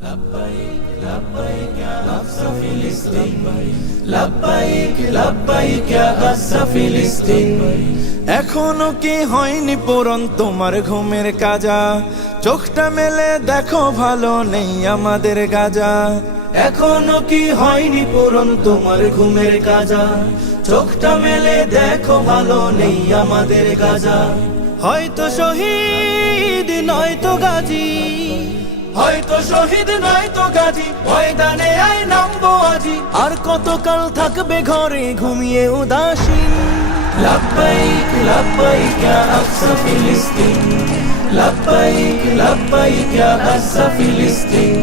لبيك لبيك يا أقصى فلسطين لبيك لبيك يا أقصى فلسطين এখনো কি হয়নি পূরণ তোমার ঘুমের কাজা? চোখটা মেলে দেখো ভালো নেই আমাদের গাজা। এখনো কি হয়নি পূরণ তোমার ঘুমের কাজা? চোখটা মেলে দেখো ভালো নেই আমাদের গাজা। হয়তো শহীদ নয়তো গাজী, হয়তো শহীদ নয়তো গাজী, ময়দানে আয় নামবো আজি। আর কতকাল থাকবে ঘরে ঘুমিয়ে উদাসীন? لبيك لبيك يا أقصى فلسطين لبيك لبيك يا أقصى فلسطين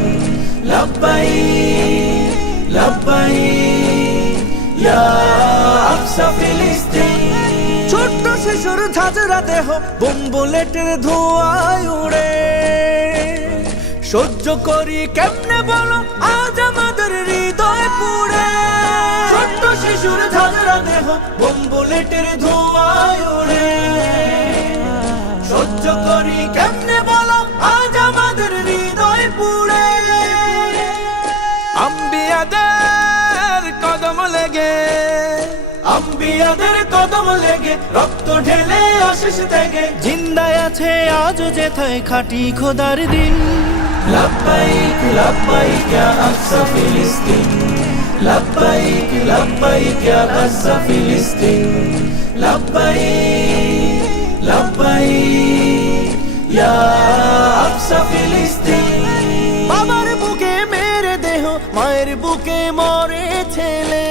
لبيك لبيك يا أقصى فلسطين ছোট্ট শিশুর ঝাঁঝরা দেহ বোম বুলেটের ধোঁয়ায় উড়ে, সহ্য করি কেমনে বলো আজ আমাদের হৃদয় পুড়ে। ছোট্ট শিশুর ঝাঁঝরা দেহ বোম বুলেটের ধোঁয়ায় উড়ে, সহ্য করি কেমনে বলো আজ আমাদের হৃদয় পুড়ে। আম্বিয়াদের কদম লেগে, আম্বিয়াদের কদম লেগে রক্ত ঢেলে আশিস থেকে জিন্দায় আছে আজও যেথায় খাটি খোদার দিন। لبيك لبيك يا أقصى فلسطين لبيك لبيك يا أقصى فلسطين لبيك لبيك يا أقصى فلسطين বাবার বুকে মেরে দেহ মায়ের বুকে মরে ছেলে,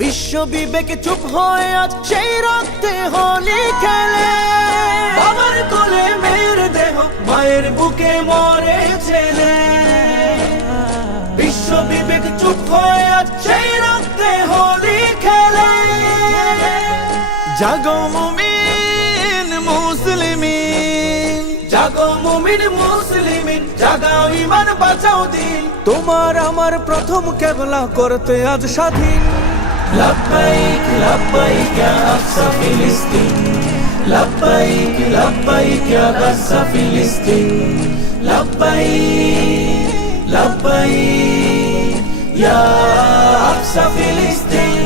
বিশ্ব বিবেক চুপ হয়ে আজ সেই রক্তে হোলি খেলে। বাবার কোলে মেয়ের দেহ মায়ের বুকে মরে ছেলে, বিশ্ব বিবেক চুপ হয়ে আজ সেই রক্তে হোলি খেলে। জাগো মুমিন মুসলিমিন, জাগো মুমিন মুসলিমিন, জাগাও ঈমান বাঁচাও দিন। তোমার আমার প্রথম কেবলা করতে আজ স্বাধীন। لبيك لبيك يا أقصى فلسطين لبيك لبيك يا أقصى فلسطين لبيك لبيك يا أقصى فلسطين